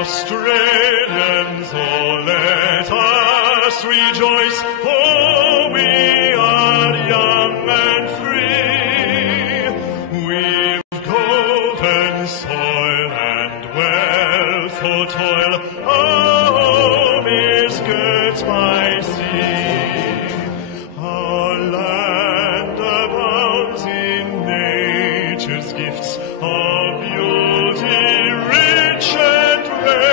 Australians, oh, let us rejoice, for we are young and free. We've golden soil and wealth for toil, our home is girt by sea. Our land abounds in nature's gifts of beauty rich and rare.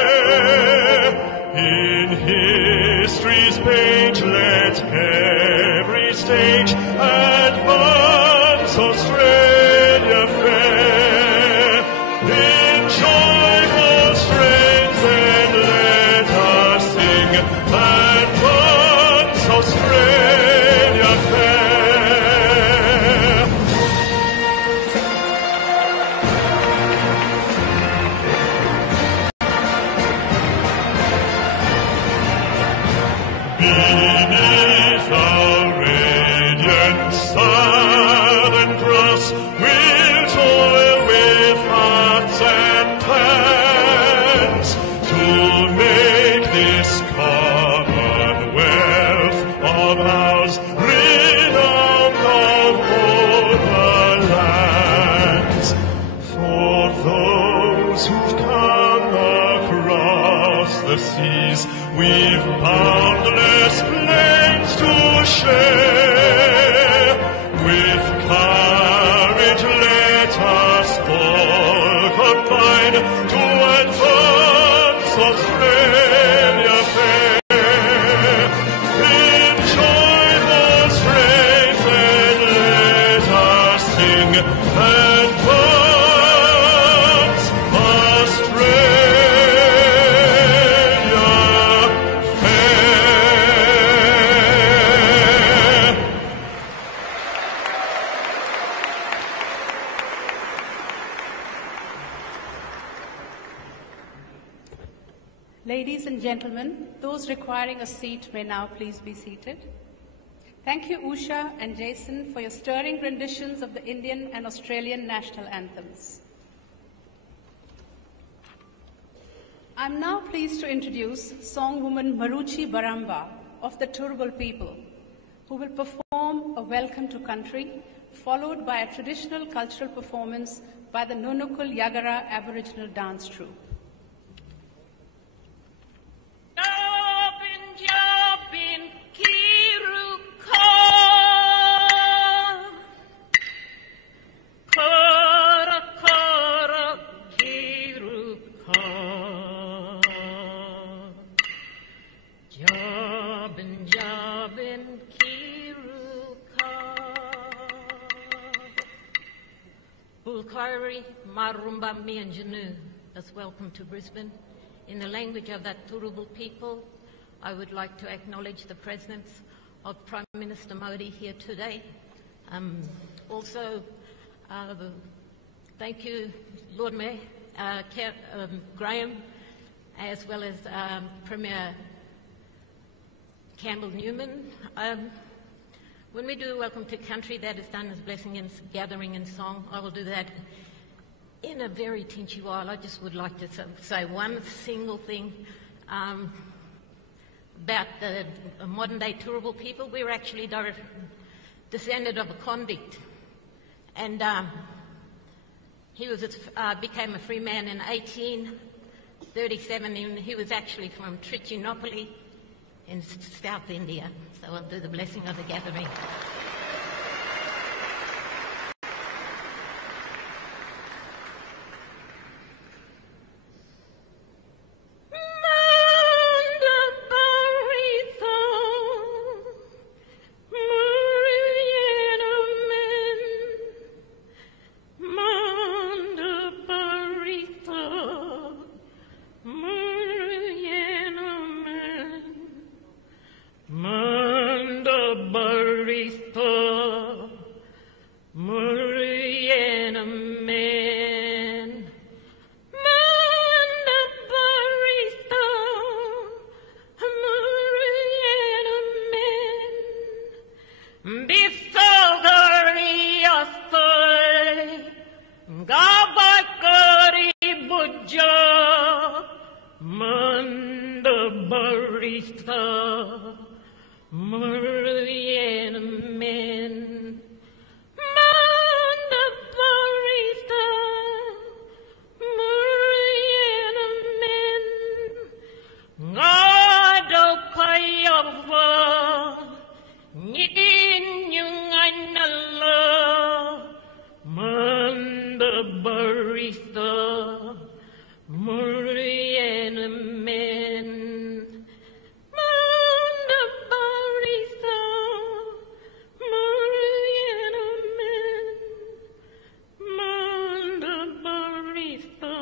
In history's page let every stage advance Australia fair. In joyful strains then let us sing, advance Australia fair. Beneath our radiant southern cross, we'll toil with hearts and plans to make this commonwealth of ours renowned of all the lands. For those who've come across the seas, we've boundless plains to share. With courage let us all combine to advance Australia fair. In joyful strains then let us sing, advance Australia fair. Ladies and gentlemen, those requiring a seat may now please be seated. Thank you, Usha and Jason, for your stirring renditions of the Indian and Australian national anthems. I'm now pleased to introduce songwoman Maruchi Baramba of the Turrbal people, who will perform a welcome to country, followed by a traditional cultural performance by the Nunukul Yagara Aboriginal dance troupe. Jabin kiruka, kara kara kiruka, jabin kiruka. Bulkari marumba mianjanu. As welcome to Brisbane. In the language of that Turrbal people, I would like to acknowledge the presence of Prime Minister Modi here today. Also, thank you, Lord Mayor Graham, as well as Premier Campbell Newman. When we do Welcome to Country, that is done as blessing and gathering and song. I will do that in a very tinchy while. I just would like to say one single thing about the modern-day Turrbal people. We were actually descended of a convict, and he became a free man in 1837, and he was actually from Trichinopoli in South India. So I'll do the blessing of the gathering. Manda barito barista, murriena men. Manda barista, murriena men. Ngado payava, nyitin yung anala. Manda barista, murriena men. Manda barista, murriena men. Manda barista,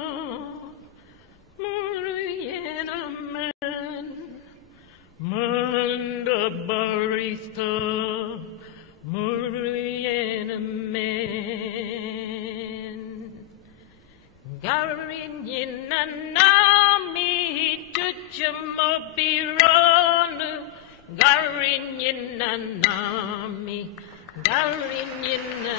murriena men. Manda barista, murriena men. Garinina nami tujamobiron. Garinina nami tujamobiron.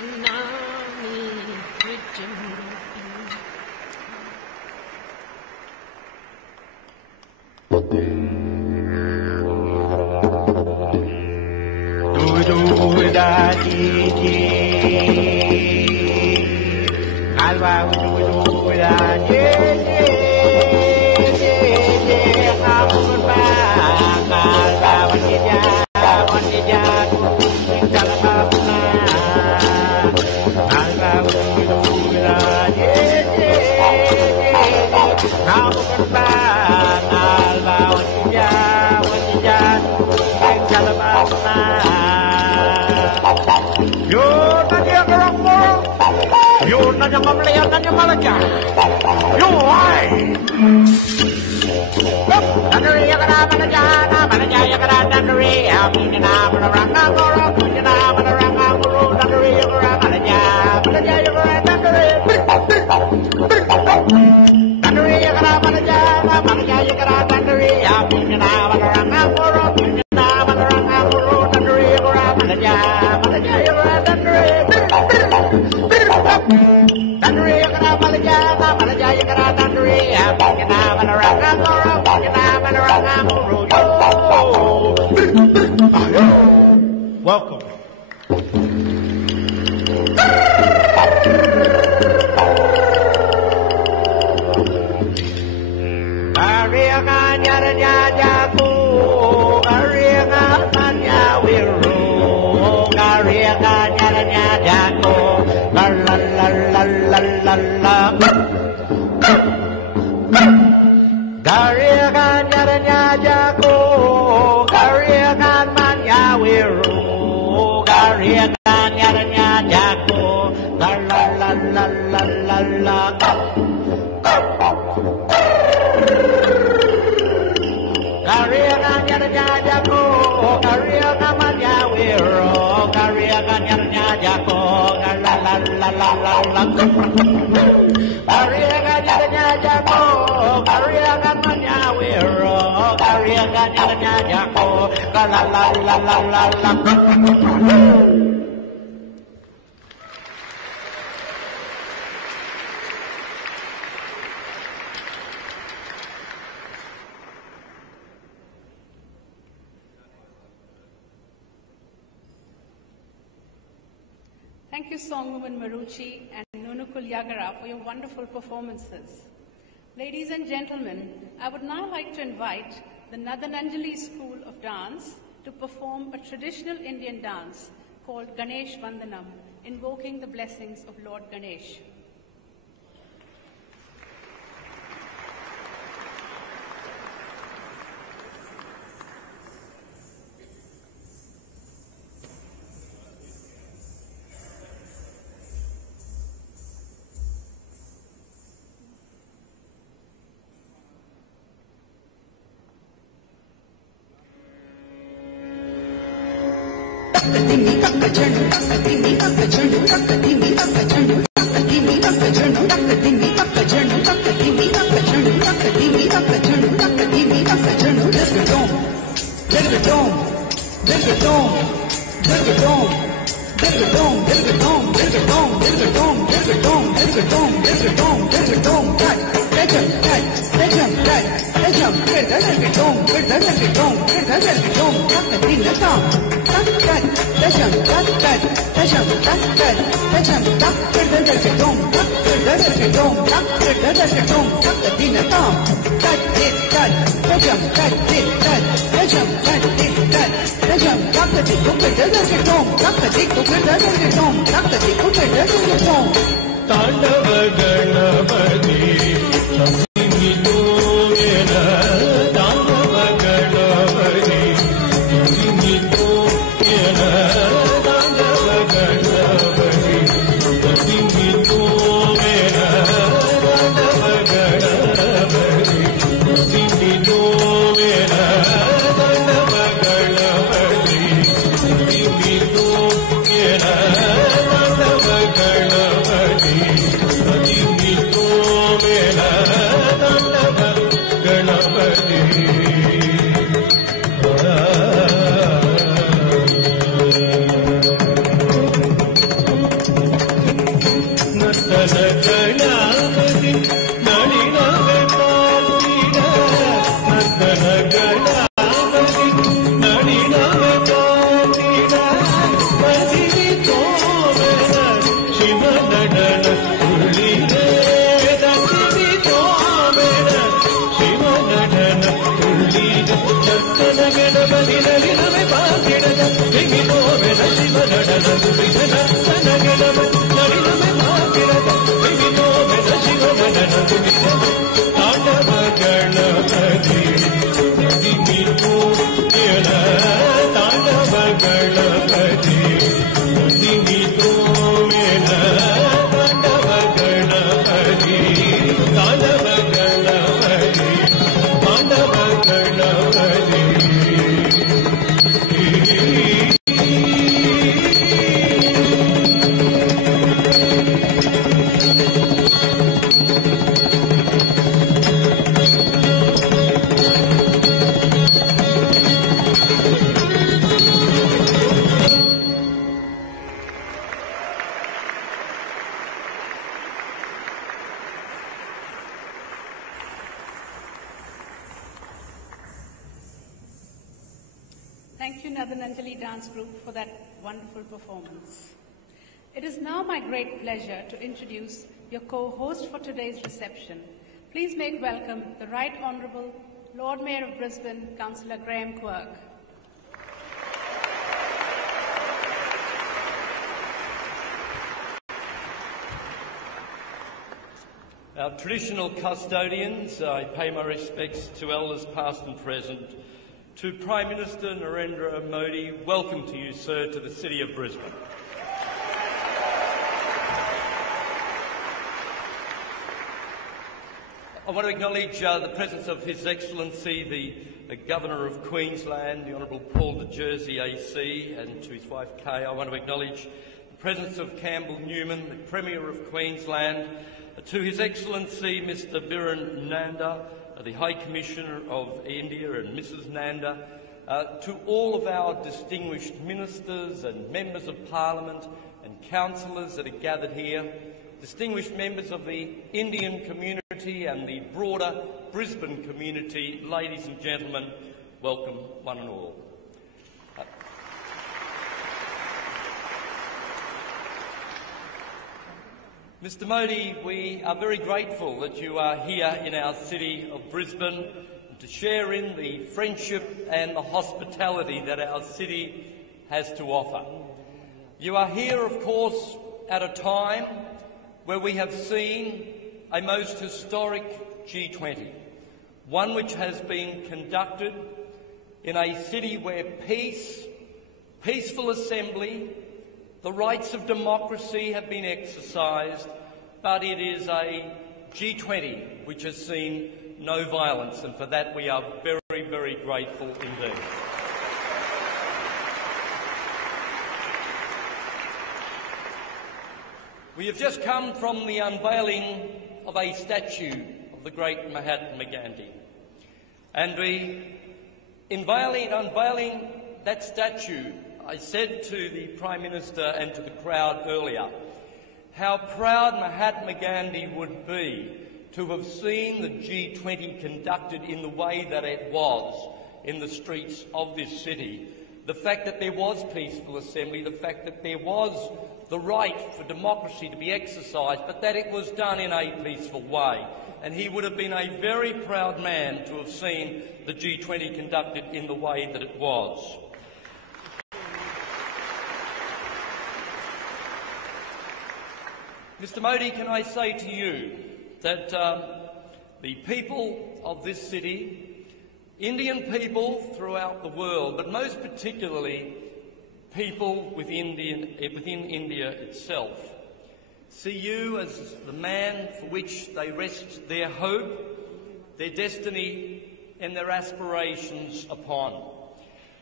Yun na niyang mamalayan na niyang malagyan. Yun! Dandariya ka na malagyan, malagaya ka na dandariya. Pinya na malarang ang goro, pinya na malarang ang goro. Dandariya ka na malagyan, malagaya ka na dandariya. Dandariya ka na malagyan, malagaya ka na dandariya. Pinya na malarang ang goro, pinya na malarang ang goro. Dandariya ka na malagyan, malagaya ka na dandariya. Dandariya ka na malagyan, malagaya ka na dandariya. Pinya na malarang ang goro, pinya na malarang ang goro. Welcome. Ariyakan yada yada ku, ariyakan manya wiru, ariyakan yada yada ku, la la la la la la la. Ariyakan yada yada ku, ariyakan manya wiru, ariyakan yada yada ku, la la la la la la la. Kariyakan yada yada ko, kariyakan manya wiro, kariyakan yada yada ko, la la la la la la. Kariyakan yada yada ko, kariyakan manya wiro, kariyakan yada yada ko, la la la la la la. Thank you, Songwoman Maruchi and Nunukul Yagara, for your wonderful performances. Ladies and gentlemen, I would now like to invite the Nadananjali School of Dance to perform a traditional Indian dance called Ganesh Vandanam, invoking the blessings of Lord Ganesh. Thank you, Northern Anjali Dance Group, for that wonderful performance. It is now my great pleasure to introduce your co-host for today's reception. Please make welcome the Right Honourable Lord Mayor of Brisbane, Councillor Graham Quirk. Our traditional custodians, I pay my respects to elders past and present. To Prime Minister Narendra Modi, welcome to you, sir, to the City of Brisbane. I want to acknowledge the presence of His Excellency, the Governor of Queensland, the Honourable Paul de Jersey AC, and to his wife Kay. I want to acknowledge the presence of Campbell Newman, the Premier of Queensland, to His Excellency Mr Biren Nanda, the High Commissioner of India, and Mrs Nanda, to all of our distinguished ministers and members of Parliament and councillors that are gathered here, distinguished members of the Indian community and the broader Brisbane community, ladies and gentlemen, welcome one and all. Mr Modi, we are very grateful that you are here in our city of Brisbane to share in the friendship and the hospitality that our city has to offer. You are here, of course, at a time where we have seen a most historic G20, one which has been conducted in a city where peace, peaceful assembly, the rights of democracy have been exercised, but it is a G20 which has seen no violence, and for that we are very, very grateful indeed. We have just come from the unveiling of a statue of the great Mahatma Gandhi, and unveiling that statue, I said to the Prime Minister and to the crowd earlier how proud Mahatma Gandhi would be to have seen the G20 conducted in the way that it was in the streets of this city. The fact that there was peaceful assembly, the fact that there was the right for democracy to be exercised, but that it was done in a peaceful way. And he would have been a very proud man to have seen the G20 conducted in the way that it was. Mr Modi, can I say to you that the people of this city, Indian people throughout the world, but most particularly people within India itself, see you as the man for which they rest their hope, their destiny and their aspirations upon.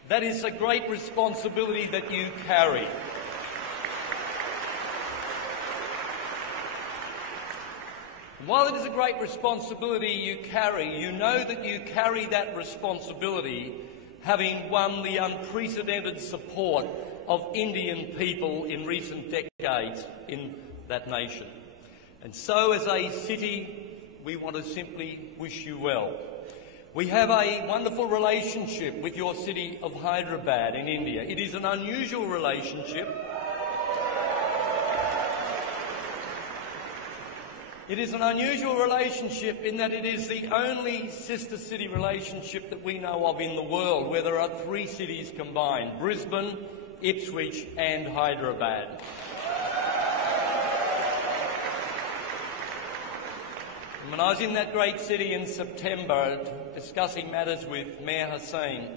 That is a great responsibility that you carry. While it is a great responsibility you carry, you know that you carry that responsibility having won the unprecedented support of Indian people in recent decades in that nation. And so as a city, we want to simply wish you well. We have a wonderful relationship with your city of Hyderabad in India. It is an unusual relationship. It is an unusual relationship in that it is the only sister city relationship that we know of in the world where there are three cities combined: Brisbane, Ipswich and Hyderabad. And when I was in that great city in September discussing matters with Mayor Hussain,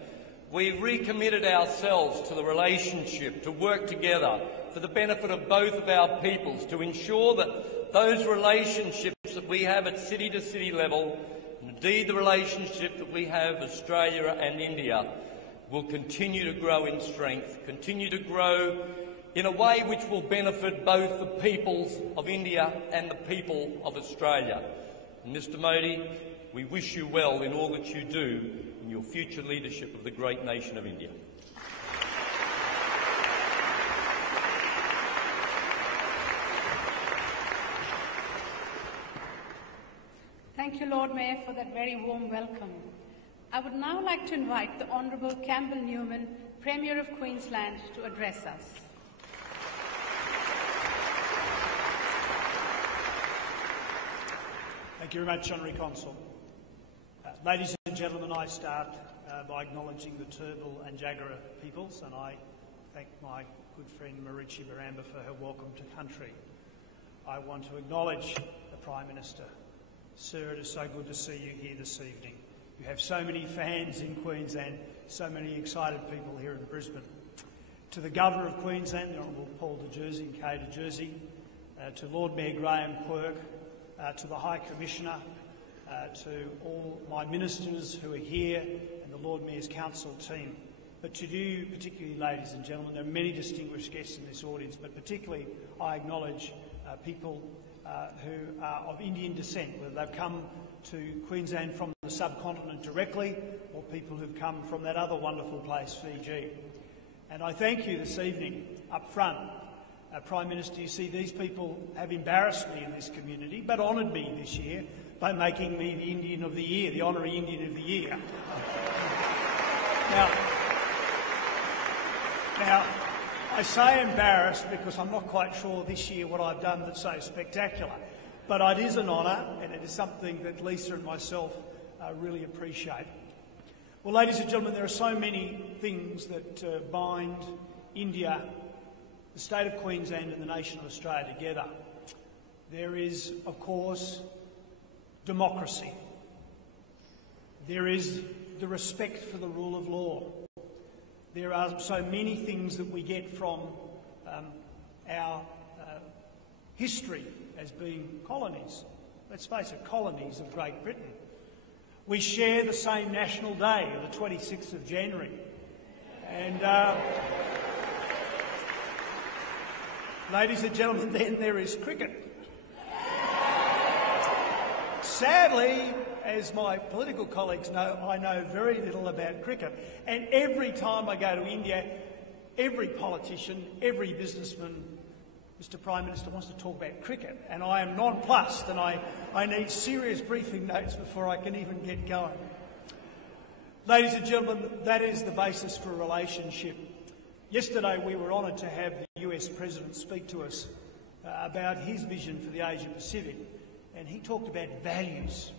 we recommitted ourselves to the relationship, to work together for the benefit of both of our peoples, to ensure that those relationships that we have at city-to-city level, and indeed the relationship that we have Australia and India, will continue to grow in strength, continue to grow in a way which will benefit both the peoples of India and the people of Australia. And Mr Modi, we wish you well in all that you do in your future leadership of the great nation of India. Thank you, Lord Mayor, for that very warm welcome. I would now like to invite the Honourable Campbell Newman, Premier of Queensland, to address us. Thank you very much, Honorary Consul. Ladies and gentlemen, I start by acknowledging the Turrbal and Jagera peoples, and I thank my good friend Maruchi Baramba for her welcome to country. I want to acknowledge the Prime Minister. Sir, it is so good to see you here this evening. You have so many fans in Queensland, so many excited people here in Brisbane. To the Governor of Queensland, the Honourable Paul de Jersey and Kay de Jersey, to Lord Mayor Graham Quirk, to the High Commissioner, to all my ministers who are here and the Lord Mayor's Council team. But to you, particularly ladies and gentlemen, there are many distinguished guests in this audience, but particularly I acknowledge people who are of Indian descent, whether they've come to Queensland from the subcontinent directly or people who've come from that other wonderful place, Fiji. And I thank you this evening up front. Prime Minister, you see, these people have embarrassed me in this community, but honoured me this year by making me the Indian of the Year, the Honorary Indian of the Year. Now, I say embarrassed because I'm not quite sure this year what I've done that's so spectacular, but it is an honour and it is something that Lisa and myself really appreciate. Well, ladies and gentlemen, there are so many things that bind India, the state of Queensland and the nation of Australia together. There is, of course, democracy. There is the respect for the rule of law. There are so many things that we get from our history as being colonies. Let's face it, colonies of Great Britain. We share the same national day, the 26th of January. And ladies and gentlemen, then there is cricket. Sadly, as my political colleagues know, I know very little about cricket. And every time I go to India, every politician, every businessman Mr Prime Minister wants to talk about cricket, and I am nonplussed, and I need serious briefing notes before I can even get going. Ladies and gentlemen, that is the basis for a relationship. Yesterday we were honoured to have the US President speak to us about his vision for the Asia Pacific, and he talked about values,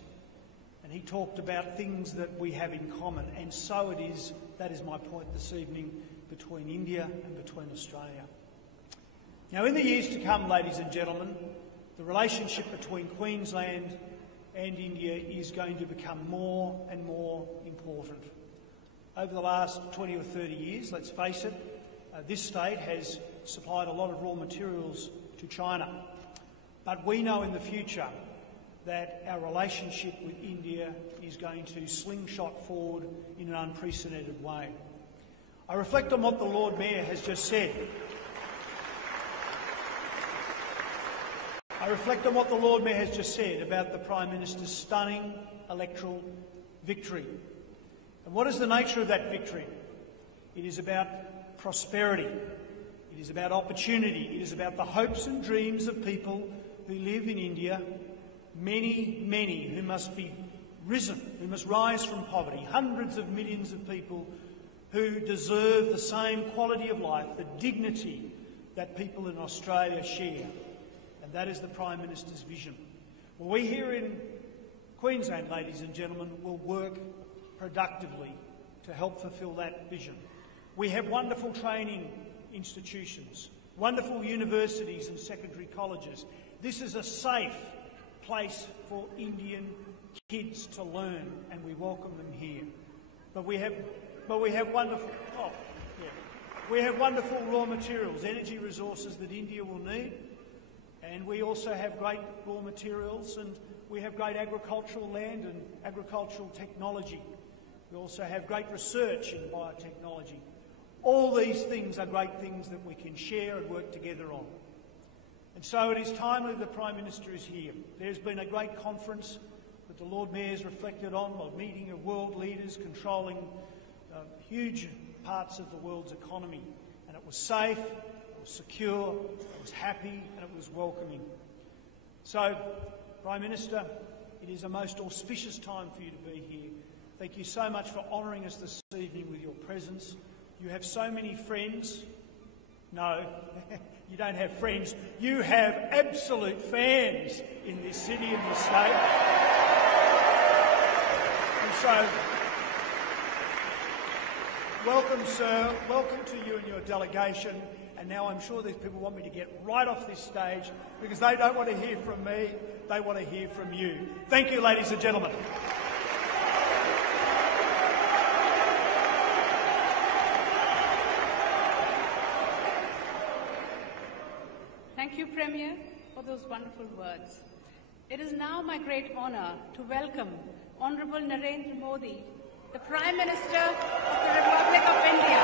and he talked about things that we have in common, and so it is, that is my point this evening, between India and between Australia. Now, in the years to come, ladies and gentlemen, the relationship between Queensland and India is going to become more and more important. Over the last 20 or 30 years, let's face it, this state has supplied a lot of raw materials to China. But we know in the future that our relationship with India is going to slingshot forward in an unprecedented way. I reflect on what the Lord Mayor has just said. I reflect on what the Lord Mayor has just said about the Prime Minister's stunning electoral victory. And what is the nature of that victory? It is about prosperity. It is about opportunity. It is about the hopes and dreams of people who live in India, many who must be risen, who must rise from poverty, hundreds of millions of people who deserve the same quality of life, the dignity that people in Australia share. And that is the Prime Minister's vision. Well, we here in Queensland, ladies and gentlemen, will work productively to help fulfil that vision. We have wonderful training institutions, wonderful universities and secondary colleges. This is a safe place for Indian kids to learn, and we welcome them here. But we have wonderful raw materials, energy resources that India will need. And we also have great raw materials, and we have great agricultural land and agricultural technology. We also have great research in biotechnology. All these things are great things that we can share and work together on. And so it is timely the Prime Minister is here. There's been a great conference that the Lord Mayor has reflected on, a meeting of world leaders controlling huge parts of the world's economy. And it was safe, it was secure, it was happy, and it was welcoming. So, Prime Minister, it is a most auspicious time for you to be here. Thank you so much for honouring us this evening with your presence. You have so many friends. No, you don't have friends. You have absolute fans in this city and this state. And so, welcome, sir. Welcome to you and your delegation. And now I'm sure these people want me to get right off this stage because they don't want to hear from me. They want to hear from you. Thank you, ladies and gentlemen. Thank you, Premier, for those wonderful words. It is now my great honour to welcome Honourable Narendra Modi, the Prime Minister of the Republic of India.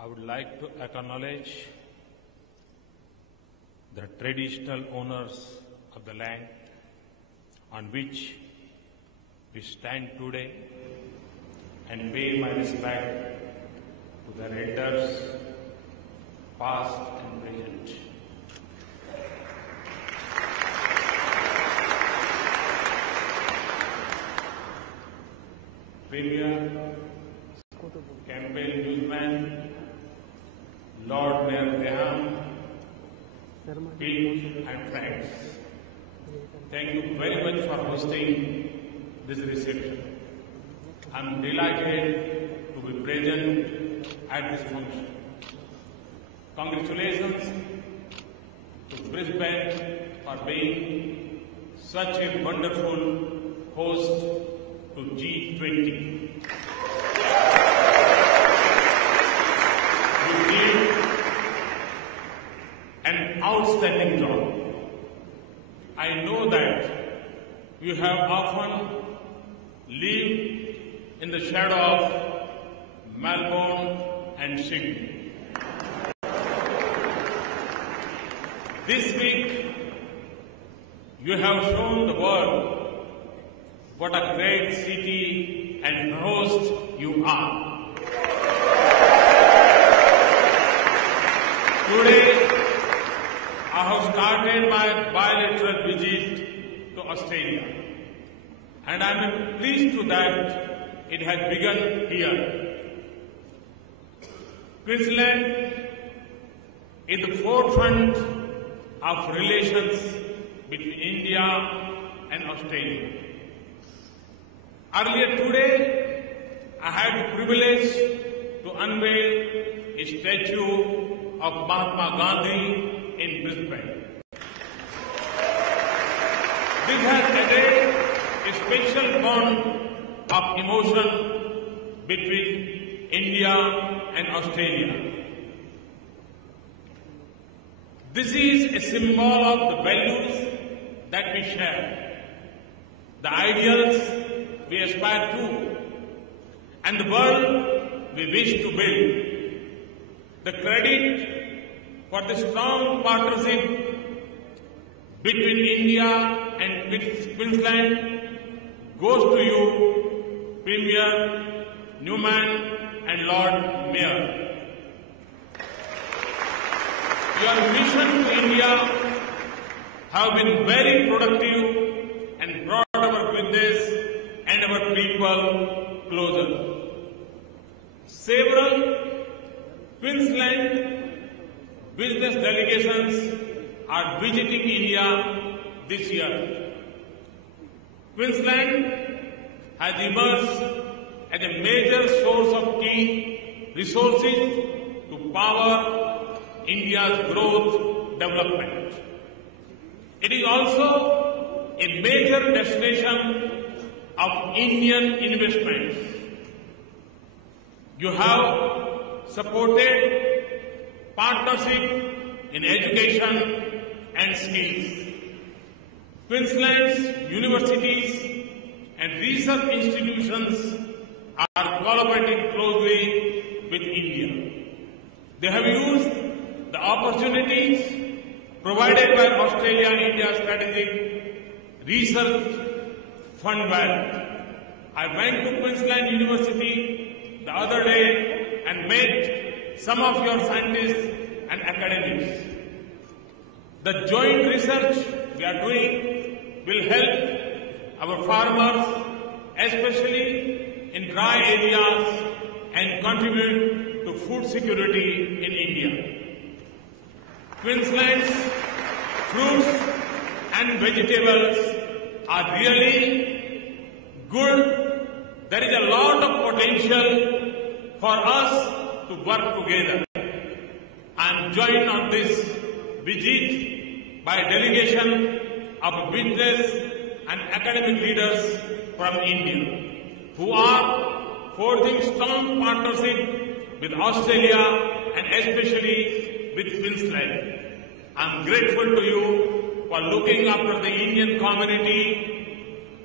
I would like to acknowledge the traditional owners of the land on which we stand today and pay my respect to the elders, past and present. Premier, campaign newsman, Lord Mayor Graham, Pete and friends, thank you very much for hosting this reception. I am delighted to be present at this function. Congratulations to Brisbane for being such a wonderful host to G20. You did an outstanding job. I know that you have often lived in the shadow of Melbourne and Sydney. This week, you have shown the world what a great city and host you are. Today, I have started my bilateral visit to Australia, and I am pleased to that it has begun here. Queensland is the forefront of relations between India and Australia. Earlier today, I had the privilege to unveil a statue of Mahatma Gandhi in Brisbane. This has added a special bond of emotion between India and Australia. This is a symbol of the values that we share, the ideals we aspire to, and the world we wish to build. The credit for the strong partnership between India and Queensland goes to you, Premier, Newman and Lord Mayor. Your mission to India have been very productive and brought our business and our people closer. Several Queensland business delegations are visiting India this year. Queensland has emerged as a major source of key resources to power India's growth development. It is also a major destination of Indian investments. You have supported partnership in education and skills. Queensland's universities and research institutions are collaborating closely with India. They have used the opportunities provided by Australia-India Strategic Research Fund well. I went to Queensland University the other day and met some of your scientists and academics. The joint research we are doing will help our farmers, especially in dry areas, and contribute to food security in India. Queensland's fruits and vegetables are really good. There is a lot of potential for us to work together. I am joined on this visit by a delegation of business and academic leaders from India who are forging strong partnership with Australia and especially with Queensland. I am grateful to you for looking after the Indian community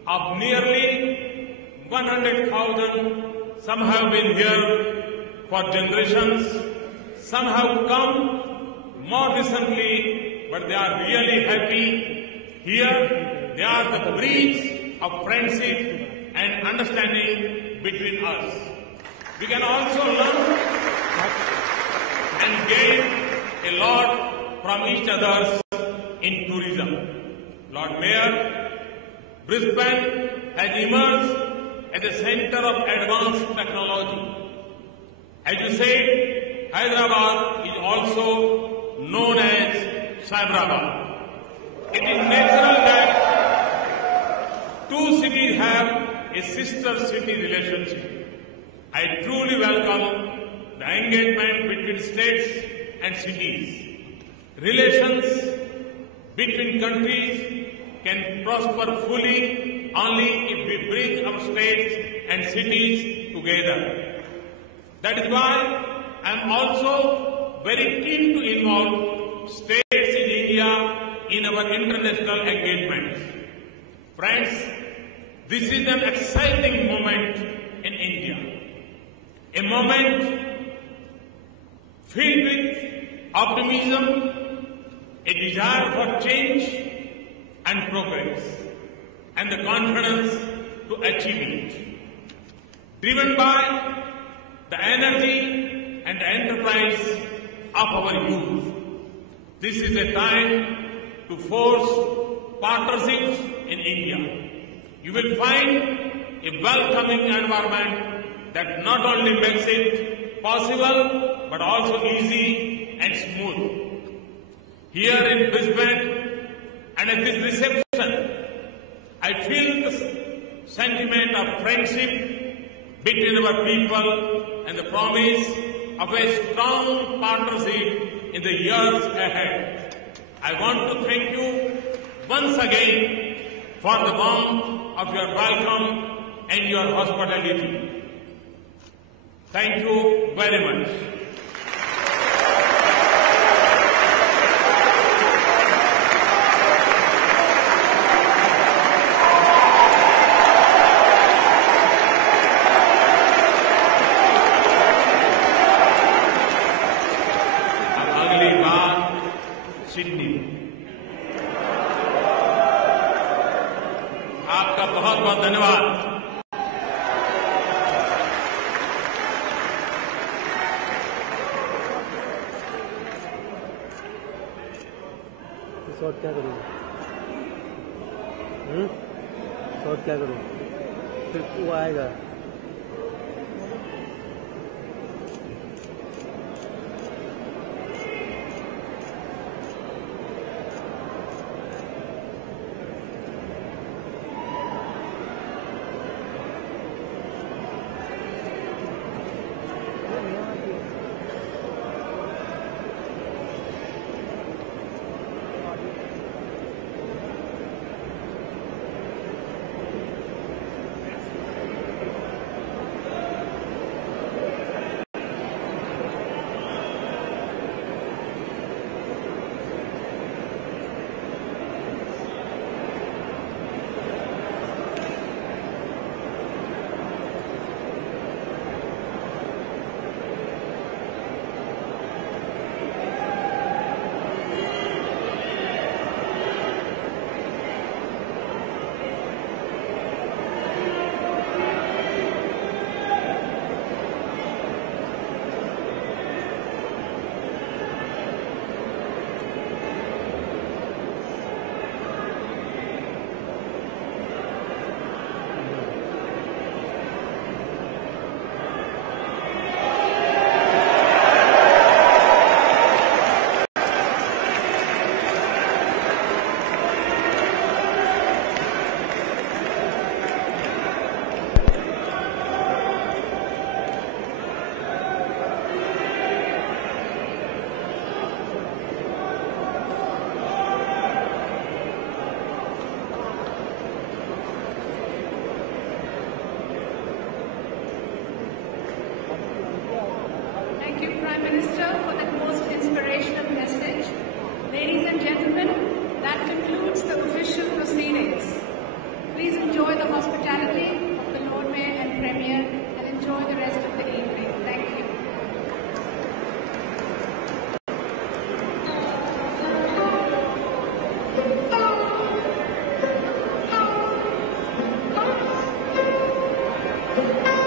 of nearly 100,000. Some have been here for generations. Some have come more recently, but they are really happy. Here, they are the bridge of friendship and understanding between us. We can also learn and gain a lot from each other in tourism. Lord Mayor, Brisbane has emerged as a center of advanced technology. As you said, Hyderabad is also known as Cyberabad. It is natural that two cities have a sister city relationship. I truly welcome the engagement between states and cities. Relations between countries can prosper fully only if we bring our states and cities together. That is why I am also very keen to involve states in India in our international engagements. Friends, this is an exciting moment in India. A moment filled with optimism a desire for change and progress, and the confidence to achieve it. Driven by the energy and the enterprise of our youth, this is a time to force partnerships in India. You will find a welcoming environment that not only makes it possible but also easy and smooth. Here in Brisbane and at this reception, I feel the sentiment of friendship between our people and the promise of a strong partnership in the years ahead. I want to thank you once again for the warmth of your welcome and your hospitality. Thank you very much. Sydney आपका बहुत बहुत धन्यवाद। Shot क्या करूँ? Shot क्या करूँ? फिर वो आएगा। Minister, for that most inspirational message. Ladies and gentlemen, that concludes the official proceedings. Please enjoy the hospitality of the Lord Mayor and Premier and enjoy the rest of the evening. Thank you. Thank you.